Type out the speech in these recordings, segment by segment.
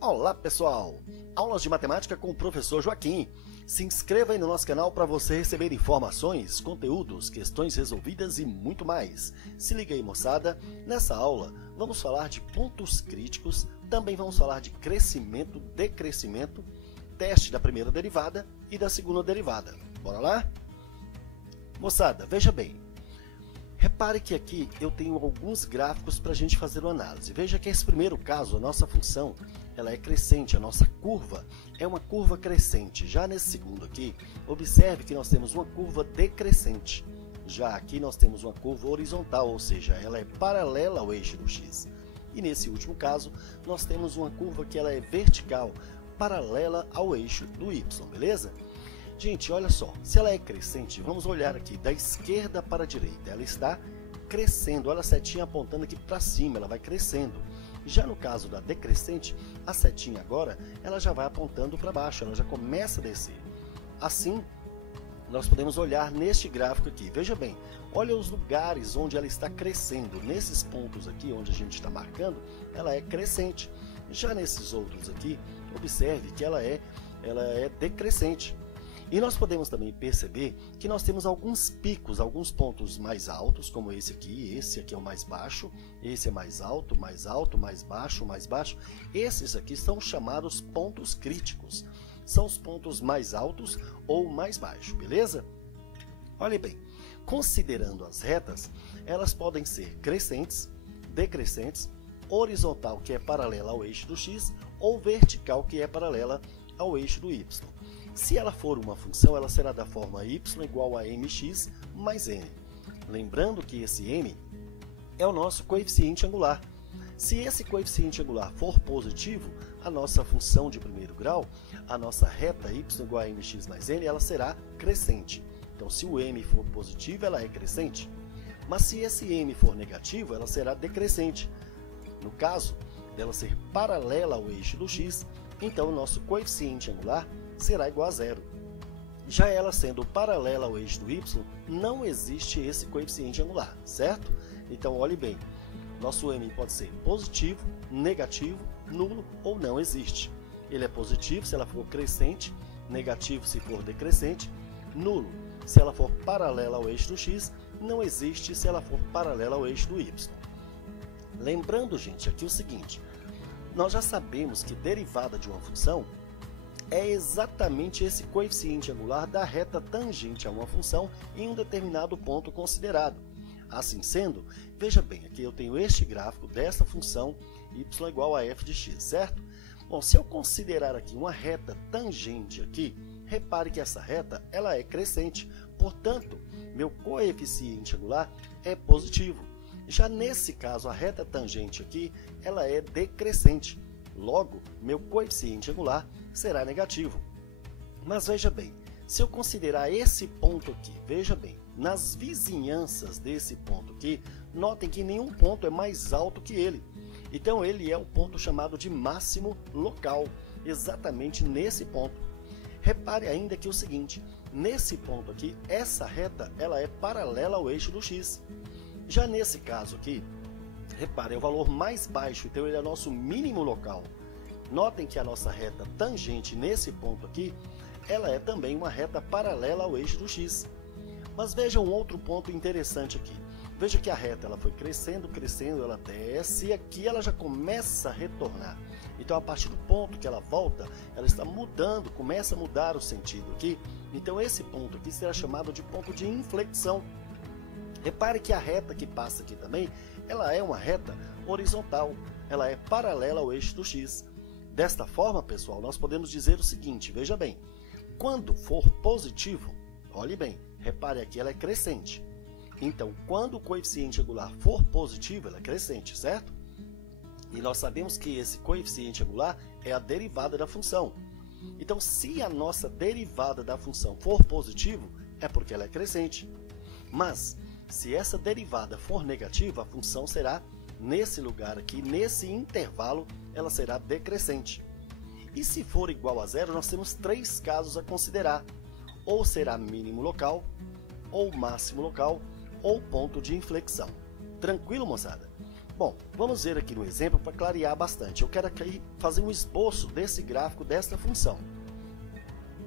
Olá pessoal, aulas de matemática com o professor Joaquim. Se inscreva aí no nosso canal para você receber informações, conteúdos, questões resolvidas e muito mais. Se liga aí moçada, nessa aula vamos falar de pontos críticos, também vamos falar de crescimento, decrescimento, teste da primeira derivada e da segunda derivada. Bora lá? Moçada, veja bem. Repare que aqui eu tenho alguns gráficos para a gente fazer uma análise. Veja que esse primeiro caso, a nossa função, ela é crescente, a nossa curva é uma curva crescente. Já nesse segundo aqui, observe que nós temos uma curva decrescente. Já aqui nós temos uma curva horizontal, ou seja, ela é paralela ao eixo do x. E nesse último caso, nós temos uma curva que ela é vertical, paralela ao eixo do y, beleza? Gente, olha só, se ela é crescente, vamos olhar aqui da esquerda para a direita. Ela está crescendo, olha a setinha apontando aqui para cima, ela vai crescendo. Já no caso da decrescente, a setinha agora, ela já vai apontando para baixo, ela já começa a descer. Assim, nós podemos olhar neste gráfico aqui. Veja bem, olha os lugares onde ela está crescendo. Nesses pontos aqui, onde a gente está marcando, ela é crescente. Já nesses outros aqui, observe que ela é decrescente. E nós podemos também perceber que nós temos alguns picos, alguns pontos mais altos, como esse aqui é o mais baixo, esse é mais alto, mais baixo, mais baixo. Esses aqui são chamados pontos críticos. São os pontos mais altos ou mais baixos, beleza? Olhe bem, considerando as retas, elas podem ser crescentes, decrescentes, horizontal, que é paralela ao eixo do x, ou vertical, que é paralela ao eixo do y. Se ela for uma função, ela será da forma y igual a mx mais n. Lembrando que esse m é o nosso coeficiente angular. Se esse coeficiente angular for positivo, a nossa função de primeiro grau, a nossa reta y igual a mx mais n, ela será crescente. Então, se o m for positivo, ela é crescente. Mas se esse m for negativo, ela será decrescente. No caso dela ser paralela ao eixo do x, então o nosso coeficiente angular será igual a zero. Já ela sendo paralela ao eixo do y, não existe esse coeficiente angular, certo? Então, olhe bem, nosso m pode ser positivo, negativo, nulo ou não existe. Ele é positivo se ela for crescente, negativo se for decrescente, nulo se ela for paralela ao eixo do x, não existe se ela for paralela ao eixo do y. Lembrando, gente, aqui o seguinte, nós já sabemos que derivada de uma função é exatamente esse coeficiente angular da reta tangente a uma função em um determinado ponto considerado. Assim sendo, veja bem, aqui eu tenho este gráfico dessa função y igual a f de x, certo? Bom, se eu considerar aqui uma reta tangente aqui, repare que essa reta ela é crescente, portanto, meu coeficiente angular é positivo. Já nesse caso, a reta tangente aqui ela é decrescente. Logo, meu coeficiente angular será negativo. Mas veja bem, se eu considerar esse ponto aqui, veja bem, nas vizinhanças desse ponto aqui, notem que nenhum ponto é mais alto que ele. Então, ele é um ponto chamado de máximo local, exatamente nesse ponto. Repare ainda que o seguinte, nesse ponto aqui, essa reta ela é paralela ao eixo do x. Já nesse caso aqui, repare, é o valor mais baixo, então ele é nosso mínimo local. Notem que a nossa reta tangente nesse ponto aqui, ela é também uma reta paralela ao eixo do x. Mas veja um outro ponto interessante aqui. Veja que a reta ela foi crescendo, crescendo, ela desce e aqui ela já começa a retornar. Então, a partir do ponto que ela volta, ela está mudando, começa a mudar o sentido aqui. Então, esse ponto aqui será chamado de ponto de inflexão. Repare que a reta que passa aqui também, ela é uma reta horizontal, ela é paralela ao eixo do x. Desta forma, pessoal, nós podemos dizer o seguinte, veja bem, quando for positivo, olhe bem, repare aqui, ela é crescente. Então, quando o coeficiente angular for positivo, ela é crescente, certo? E nós sabemos que esse coeficiente angular é a derivada da função. Então, se a nossa derivada da função for positivo, é porque ela é crescente. Mas, se essa derivada for negativa, a função será, nesse lugar aqui, nesse intervalo, ela será decrescente. E se for igual a zero, nós temos três casos a considerar. Ou será mínimo local, ou máximo local, ou ponto de inflexão. Tranquilo, moçada? Bom, vamos ver aqui no exemplo para clarear bastante. Eu quero aqui fazer um esboço desse gráfico desta função.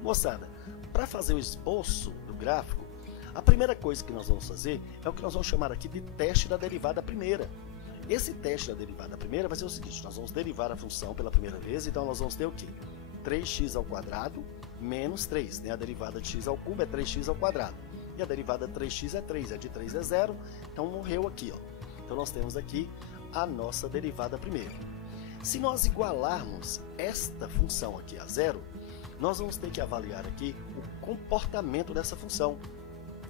Moçada, para fazer o esboço do gráfico, a primeira coisa que nós vamos fazer é o que nós vamos chamar aqui de teste da derivada primeira. Esse teste da derivada primeira vai ser o seguinte: nós vamos derivar a função pela primeira vez, então nós vamos ter o quê? 3x ao quadrado menos 3, né? A derivada de x ao cubo é 3x ao quadrado. E a derivada de 3x é 3, a de 3 é 0, então morreu aqui, ó. Então nós temos aqui a nossa derivada primeira. Se nós igualarmos esta função aqui a zero, nós vamos ter que avaliar aqui o comportamento dessa função.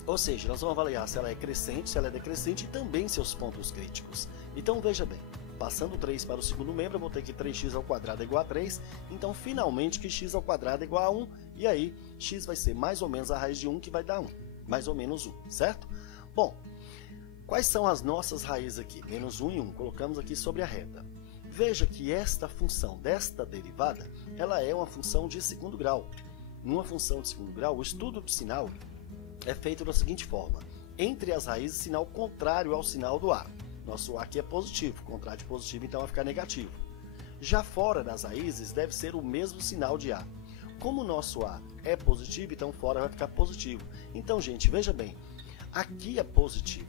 Ou seja, nós vamos avaliar se ela é crescente, se ela é decrescente e também seus pontos críticos. Então veja bem, passando 3 para o segundo membro, eu vou ter que 3x ao quadrado é igual a 3, então finalmente que x ao quadrado é igual a 1, e aí x vai ser mais ou menos a raiz de 1, que vai dar 1, mais ou menos 1, certo? Bom, quais são as nossas raízes aqui? Menos 1 e 1, colocamos aqui sobre a reta. Veja que esta função desta derivada, ela é uma função de segundo grau. Numa função de segundo grau, o estudo do sinal é feito da seguinte forma: entre as raízes, sinal contrário ao sinal do A. Nosso A aqui é positivo, contrário de positivo, então vai ficar negativo. Já fora das raízes, deve ser o mesmo sinal de A. Como o nosso A é positivo, então fora vai ficar positivo. Então, gente, veja bem, aqui é positivo,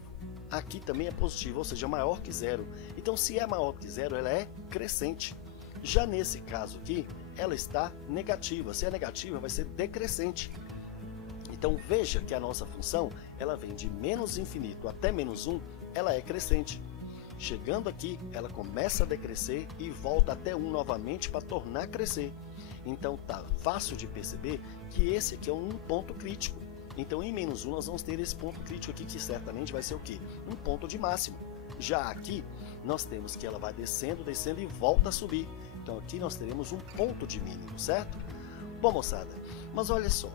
aqui também é positivo, ou seja, maior que zero. Então, se é maior que zero, ela é crescente. Já nesse caso aqui, ela está negativa. Se é negativa, vai ser decrescente. Então, veja que a nossa função, ela vem de menos infinito até menos 1, ela é crescente. Chegando aqui, ela começa a decrescer e volta até 1 novamente para tornar crescer. Então, tá fácil de perceber que esse aqui é um ponto crítico. Então, em menos 1, nós vamos ter esse ponto crítico aqui, que certamente vai ser o quê? Um ponto de máximo. Já aqui, nós temos que ela vai descendo, descendo e volta a subir. Então, aqui nós teremos um ponto de mínimo, certo? Bom, moçada, mas olha só.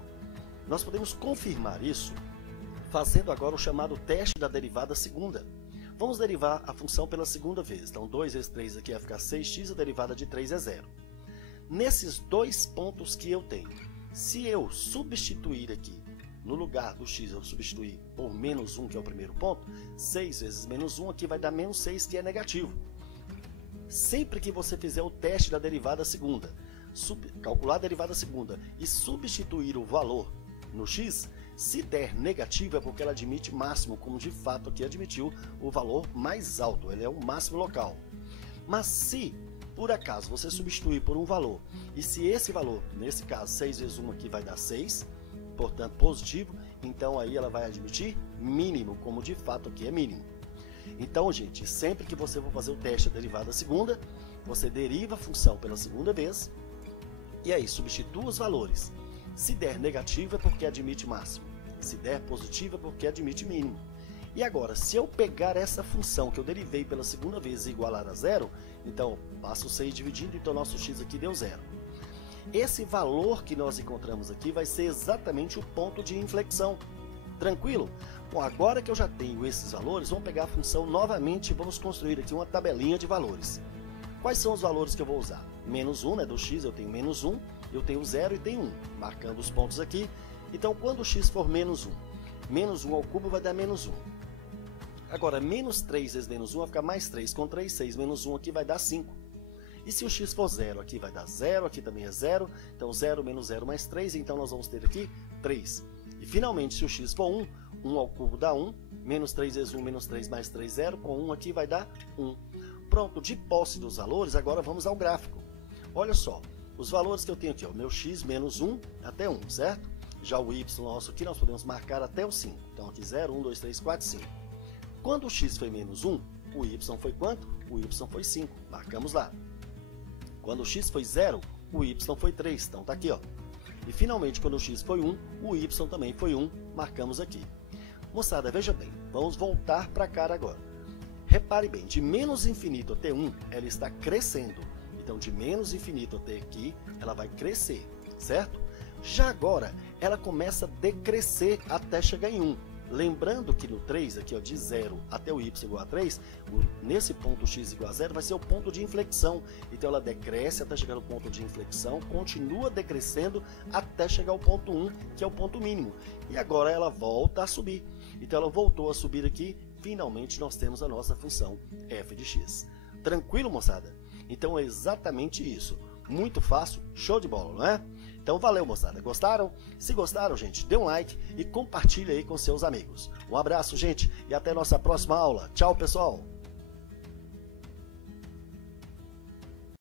Nós podemos confirmar isso fazendo agora o chamado teste da derivada segunda. Vamos derivar a função pela segunda vez. Então, 2 vezes 3 aqui vai ficar 6x, a derivada de 3 é 0. Nesses dois pontos que eu tenho, se eu substituir aqui, no lugar do x eu substituir por menos 1, que é o primeiro ponto, 6 vezes menos 1 aqui vai dar menos 6, que é negativo. Sempre que você fizer o teste da derivada segunda, calcular a derivada segunda e substituir o valor no x, se der negativo é porque ela admite máximo, como de fato aqui admitiu o valor mais alto, ele é o máximo local. Mas se por acaso você substituir por um valor, e se esse valor, nesse caso 6 vezes 1 aqui vai dar 6, portanto positivo, então aí ela vai admitir mínimo, como de fato aqui é mínimo. Então, gente, sempre que você for fazer o teste da derivada segunda, você deriva a função pela segunda vez, e aí substitua os valores. Se der negativo é porque admite máximo, se der positivo é porque admite mínimo. E agora, se eu pegar essa função que eu derivei pela segunda vez e igualar a zero, então passo 6 dividindo, então nosso x aqui deu zero. Esse valor que nós encontramos aqui vai ser exatamente o ponto de inflexão. Tranquilo? Bom, agora que eu já tenho esses valores, vamos pegar a função novamente e vamos construir aqui uma tabelinha de valores. Quais são os valores que eu vou usar? Menos 1, né, do x eu tenho menos 1, eu tenho 0 e tenho 1, marcando os pontos aqui. Então, quando o x for menos 1 ao cubo vai dar menos 1. Agora, menos 3 vezes menos 1 vai ficar mais 3, com 3, 6 menos 1 aqui vai dar 5. E se o x for 0, aqui vai dar 0, aqui também é 0, então 0 menos 0 mais 3, então nós vamos ter aqui 3. E finalmente, se o x for 1, 1 ao cubo dá 1, menos 3 vezes 1 menos 3 mais 3, 0, com 1 aqui vai dar 1. Pronto, de posse dos valores, agora vamos ao gráfico. Olha só, os valores que eu tenho aqui, ó, meu x menos 1 até 1, certo? Já o y nosso aqui nós podemos marcar até o 5. Então aqui 0, 1, 2, 3, 4, 5. Quando o x foi menos 1, o y foi quanto? O y foi 5, marcamos lá. Quando o x foi 0, o y foi 3, então tá aqui, ó. E finalmente, quando o x foi 1, o y também foi 1, marcamos aqui. Moçada, veja bem, vamos voltar para cá agora. Repare bem, de menos infinito até 1, ela está crescendo. Então, de menos infinito até aqui, ela vai crescer, certo? Já agora, ela começa a decrescer até chegar em 1. Lembrando que no 3, aqui ó, de 0 até o y igual a 3, nesse ponto x igual a 0 vai ser o ponto de inflexão. Então ela decresce até chegar no ponto de inflexão, continua decrescendo até chegar ao ponto 1, que é o ponto mínimo. E agora ela volta a subir. Então ela voltou a subir aqui finalmente nós temos a nossa função f de x. Tranquilo, moçada? Então é exatamente isso. Muito fácil, show de bola, não é? Então valeu, moçada. Gostaram? Se gostaram, gente, dê um like e compartilhe aí com seus amigos. Um abraço, gente, e até nossa próxima aula. Tchau, pessoal!